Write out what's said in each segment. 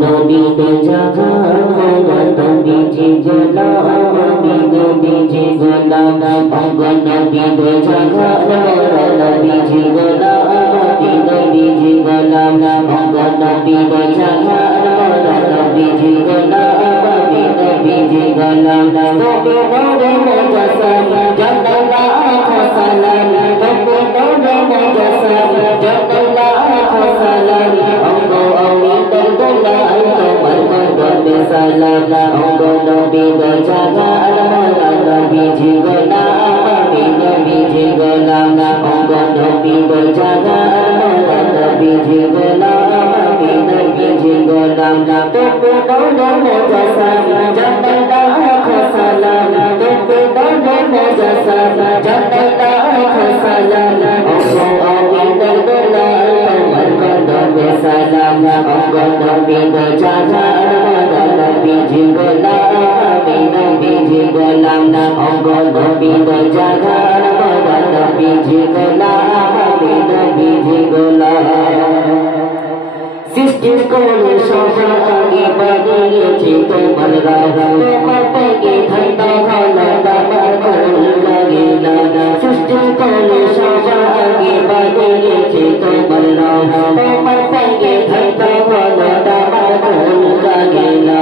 নবী তো জাগানা নবী জীবনা আমি নবী জীবনা নবী তো জাগানা নবী জীবনা আমি নবী জীবনা নবী তো জাগানা নবী জীবনা আমি নবী জীবনা নবী নূরে মুজাসসাম জান্নাত সালাম নবী নূরে মুজাসসাম জান্নাত সালাম আমগো আমি দরদলা তোমার কদমে সালাম আমগো নবী তো জাগানা নবী জীবনা আমি নবী জীবনা আমগো নবী তো জাগানা নবী জীবনা আমি নবী জীবনা তুমি নূরে মুজাসসাম জান্নাত সালাম তুমি নূরে মুজাসসাম জান্নাত সালাম আমগো আমি দরদলা তোমার কদমে সালাম আমগো নবী তো জাগানা নবী জীবনা আমি নবী জীবনা আমগো নবী তো জাগানা নবী জীবনা আমি নবী জীবনা সৃষ্টির কোলে সবার আগে বানিয়েছে তোমার রাহা তোমার পায়ে ঠান্ডা ভালো দাবার কোল লাগে না সৃষ্টির কোলে সবার আগে বানিয়েছে তোমার রাহা তোমার পায়ে ঠান্ডা ভালো দাবার কোল লাগে না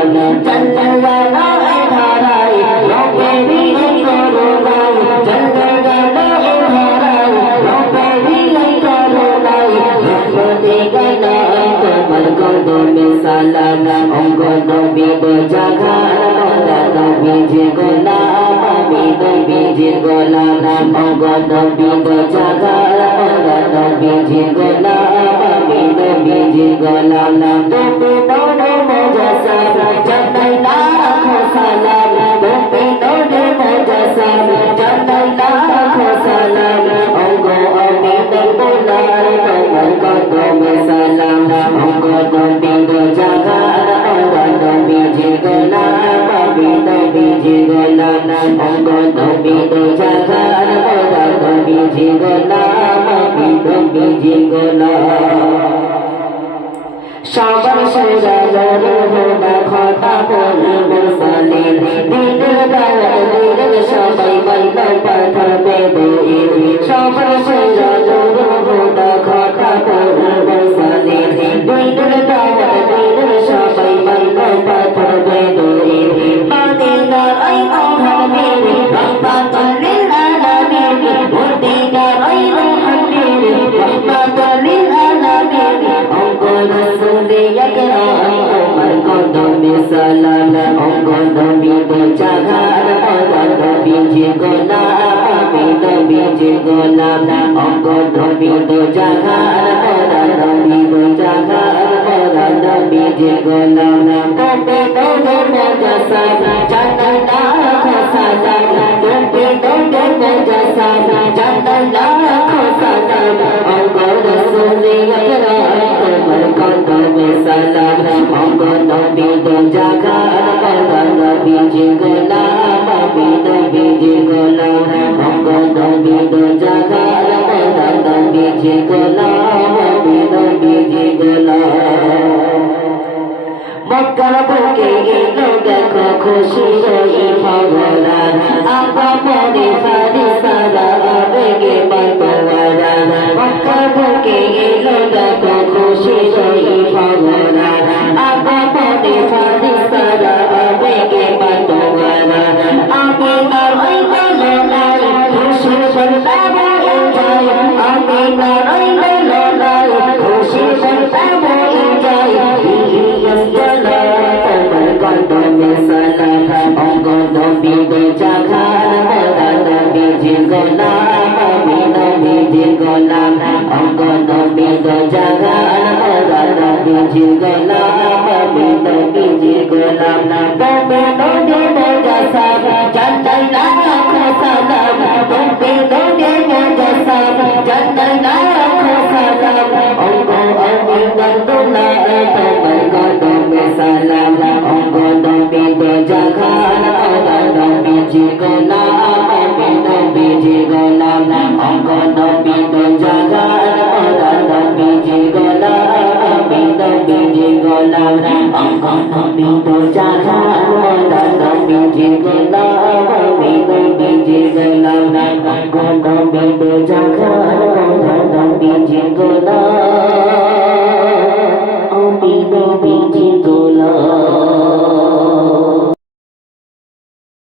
চন্দ্রগানা ধারায় রবেরি করুণাই চন্দ্রগানা ধারায় রবেরি করুণাই রহমতে গানা তোমার কদমে সালাম আমগো নবী তো জাগানা নবী জীবনা আমি নবী জীবনা আমগো নবী তো জাগানা নবী জীবনা আমি নবী জীবনা তুমি নূরে মুজাসসাম জান্নাত সালাম তুমি নূরে মুজাসসাম জান্নাত সালাম আমগো আমি দরদলা তোমার কদমে সালাম আমগো নবী তো জাগানা নবী জীবনা আমি নবী জীবনা আমগো নবী তো জাগানা নবী জীবনা আমি নবী জীবনা সবার সেরা রহমত খতা বলবো সালিন দিনের বেলা দিনের সবাই মাইলা পাথর দেবে সবার সেরা রহমত খতা বলবো সালিন দিনের বেলা দিনের সবাই মাইলা পাথর দেবে মদিনা আই মুহাম্মদ রহমাতুল লিল আলামিন মদিনা আই মুহাম্মদ রহমাতুল লিল আলামিন আমগো রাসূল আকরাম তোমার কদমে সালাম আমগো নবী তো জাগানা নবী জীবনা আমি নবী জীবনা আমগো নবী তো জাগানা নবী তো জাগানা নবী জীবনা তুমি নূরে মুজাসসাম জান্নাত সালাম তুমি নূরে মুজাসসাম জান্নাত সালাম আমগো রাসূল আকরাম তোমার কদমে সালাম আমগো নবী তো জাগানা নবী জীবনা আমি নবী জীবনা আমগো নবী তো জাগানা নবী জীবনা আমি নবী জীবনা মক্কার বুকে এলো দেখো খুশি হই ভগরা আপা মনে ফারিসারা আবেগে পাতোয়ারা মক্কার বুকে এলো দেখো খুশি হই ভগরা আপা মনে ফারিসারা আবেগে পাতোয়ারা আমি নারাই বলো নাই খুশি বলতে বলে যাই আমি নারাই বলো নাই খুশি বলতে বলে যাই তোমার কদমে সালাম আমগো নবী তো জাগানা নবী জীবনা আমি নবী জীবনা আমগো নবী তো জাগানা নবী জীবনা আমি নবী জীবনা তুমি নূরে মুজাসসাম জান্নাত সালাম তুমি নূরে মুজাসসাম জান্নাত সালাম আমগো আমি দরদলা তোমার কদমে সালাম আমগো নবী তো জাগানা নবী জীবনা আমি নবী জীবনা আমগো নবী তো জাগানা নবী জীবনা আমি নবী জীবনা আমি তো জাহান মোরা নবীজির গোলাম আমি নবীজির গোলাম গো নবী তো জাহান মোরা নবীজির গোলাম